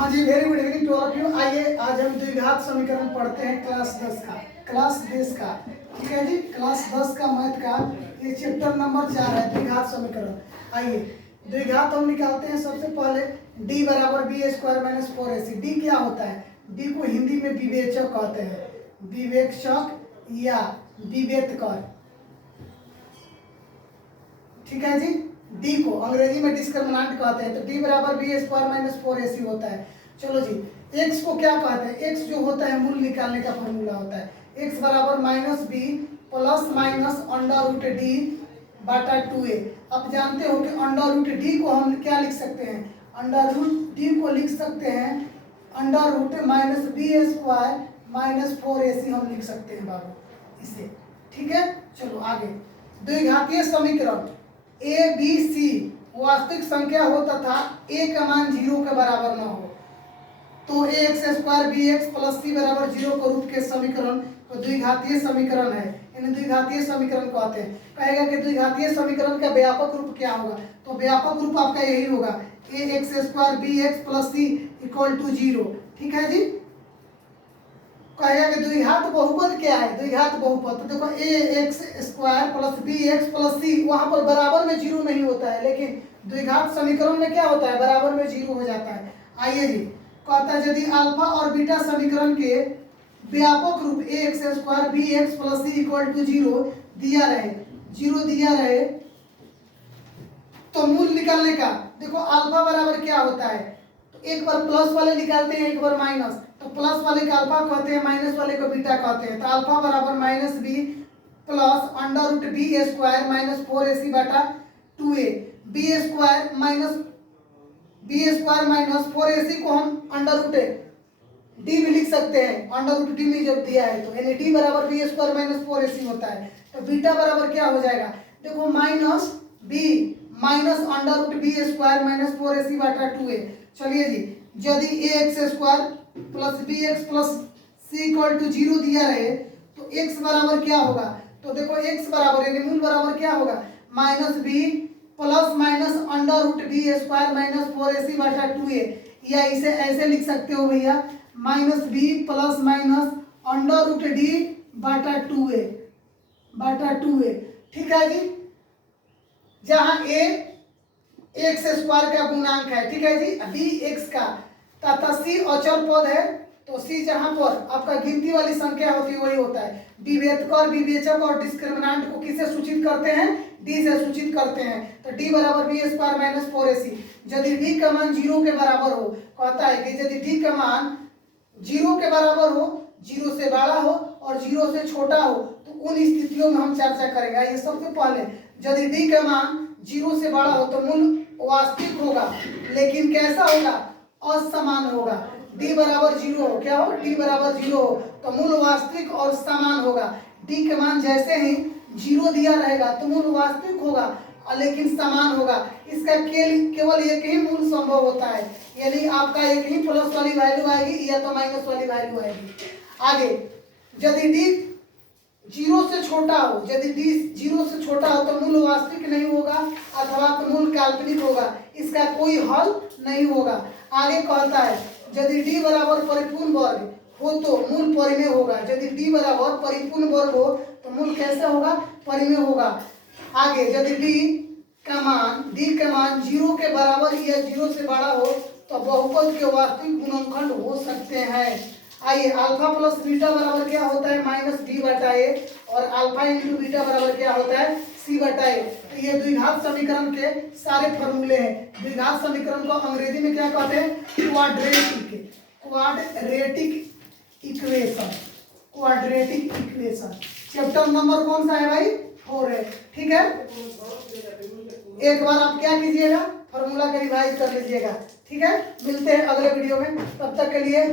हाँ जी, very good evening to all of you. आइए आज हम द्विघात समीकरण पढ़ते हैं क्लास 10 का, क्लास 10 का। ठीक है जी, क्लास 10 का मैथ का ये चैप्टर नंबर 4 है, द्विघात समीकरण। आइए द्विघात हम निकालते हैं। सबसे पहले d बराबर B square minus 4ac। D क्या होता है? डी को हिंदी में विवेचक कहते हैं, विवेचक या विवेतकर। ठीक है जी, डी को अंग्रेजी में डिस्क्रिमिनेंट कहते हैं। तो डी बराबर बी स्क्वायर माइनस 4ac होता है। चलो जी, एक्स को क्या कहते हैं? एक्स जो होता है मूल निकालने का फॉर्मूला होता है। एक्स बराबर minus b plus minus under root D बटा 2a। अब जानते हो कि अंडर रूट डी को हम क्या लिख सकते हैं? अंडर रूट डी को लिख सकते हैं under root minus b square minus 4ac हम लिख सकते हैं बाबू इसे। ठीक है, चलो आगे। द्विघातीय समीकरण ए बी सी वास्तविक संख्या होता था ए का मान 0 के बराबर ना हो तो a x square b x plus c बराबर 0 के रूप के समीकरण को द्विघातीय समीकरण है। इन्हें द्विघातीय समीकरण कहते हैं। कहेगा कि द्विघातीय समीकरण का व्यापक रूप क्या होगा? तो व्यापक रूप आपका यही होगा, a x square b x plus c equal to 0। ठीक है जी। कहेगा कि द्विघात बहुपद क्या है? द्विघात बहुपद तो देखो a x square plus b x plus c, वहां पर बराबर में 0 नहीं होता है, लेकिन द्विघात समीकरण में क्या होता है? बराबर में 0 हो जाता है। आइए जी, कहता है यदि अल्फा और बीटा समीकरण के व्यापक रूप a x square b x plus c equal to 0 दिया रहे तो मूल निकालने का देखो अल्फा बराबर क्या होता है? तो एक बार प्लस वाले निकालते हैं, एक बार माइनस। तो प्लस वाले को अल्फा कहते हैं, माइनस वाले को बीटा कहते हैं। तो अल्फा बराबर minus b plus under root b square minus 4ac बटा 2a। B square minus 4ac को हम अंडर रूट डी भी लिख सकते हैं। अंडर रूट डी में जब दिया है तो यानी डी बराबर बी स्क्वायर माइनस 4ac होता है। तो बीटा बराबर क्या हो जाएगा? देखो minus b minus under root b square minus 4ac बटा 2a। चलिए जी, यदि a x square plus b x plus c equal to 0 दिया रहे तो एक्स बराबर क्या होगा? तो देखो एक्स बराबर यानी मूल बराबर क्या होगा? Minus b plus minus under root b square minus 4ac बटा 2a। या इसे ऐसे लिख सकते हो भैया, minus b plus minus under root D बटा 2a। ठीक है जी, जहां ए एक्स स्क्वायर का गुणांक है, ठीक है जी, बी एक्स का, तथा सी अचल पद है। तो सी जहां पर आपका गिनती वाली संख्या होती है वही होता है। विवेचक और विवेचक और डिस्क्रिमिनेंट को किससे सूचित करते हैं? डी से सूचित करते हैं। तो डी बराबर बी स्क्वायर माइनस 4ac। यदि डी का मान 0 के बराबर हो, कहता है कि यदि डी का मान 0 के बराबर हो, 0 से बड़ा हो और 0 से छोटा हो, तो उन स्थितियों में हम चर्चा करेंगे। ये सबसे पहले यदि डी का मान 0 से बड़ा हो तो मूल वास्तविक होगा, लेकिन कैसा होगा? असमान होगा। डी बराबर 0 हो, क्या हो? डी बराबर 0 हो तो मूल वास्तविक और समान होगा। डी के मान जैसे ही 0 दिया रहेगा तो मूल वास्तविक होगा लेकिन समान होगा। इसका केवल एक ही मूल संभव होता है, यानी आपका एक ही प्लस वाली वैल्यू आएगी या तो माइनस वाली वैल्यू आएगी। आगे, यदि डी 0 से छोटा हो, यदि डी 0 से छोटा हो तो मूल वास्तविक नहीं होगा अथवा तो मूल काल्पनिक होगा, इसका कोई हल नहीं होगा। आगे कहता है यदि डी बराबर परिपूर्ण वर्ग हो तो मूल परिमेय होगा। यदि डी बराबर परिपूर्ण वर्ग हो तो मूल कैसे होगा? परिमेय होगा। आगे, यदि डी का मान 0 के बराबर या 0 से बड़ा हो तो बहुपद के वास्तविक गुणनखंड हो सकते हैं। आइए, अल्फा प्लस बीटा बराबर क्या होता है? माइनस डी बटा ए, और अल्फा इंटू बीटा बराबर क्या होता है? सी बटा ए। तो ये द्विघात समीकरण के सारे फॉर्मूले हैं। द्विघात समीकरण को अंग्रेजी में क्या कहते हैं? Quadratic equation. चैप्टर नंबर कौन सा है भाई? 4 है। ठीक है, एक बार आप क्या कीजिएगा? फॉर्मूला का रिवाइज कर लीजिएगा। ठीक है, मिलते हैं अगले वीडियो में, तब तक के लिए